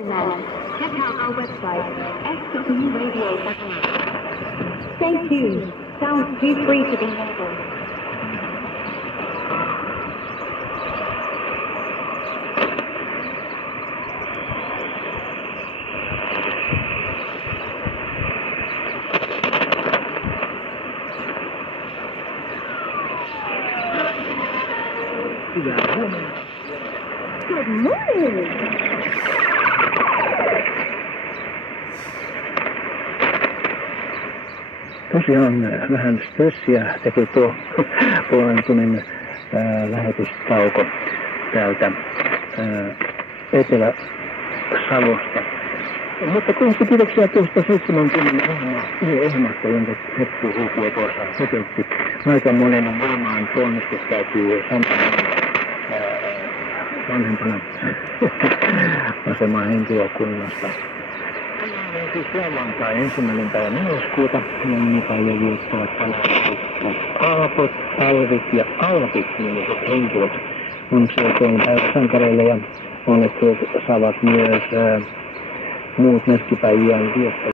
Check out our website, swradio.net. Stay tuned. Sounds too free to be handled. Good morning. Tosiaan vähän stressiä teki tuo puolen tunnin lähetystauko täältä Etelä-Savosta. Mutta kuitenkin kiitoksia tuosta 7 tunnin ohjelmasta, jonka Heppu Huukuo tuossa toteutti. Aika monen voimaan ponnistus täytyy sanoa vanhempana asemaa henkilökunnasta. Siis lauantai 1. päivä maaliskuuta, niin paljon viettävät Aapot, Alvit ja Alpit-nimiset henkilöt on selkeän päivän sankareille ja onnettelut saavat myös muut merkkipäiviään viettävät.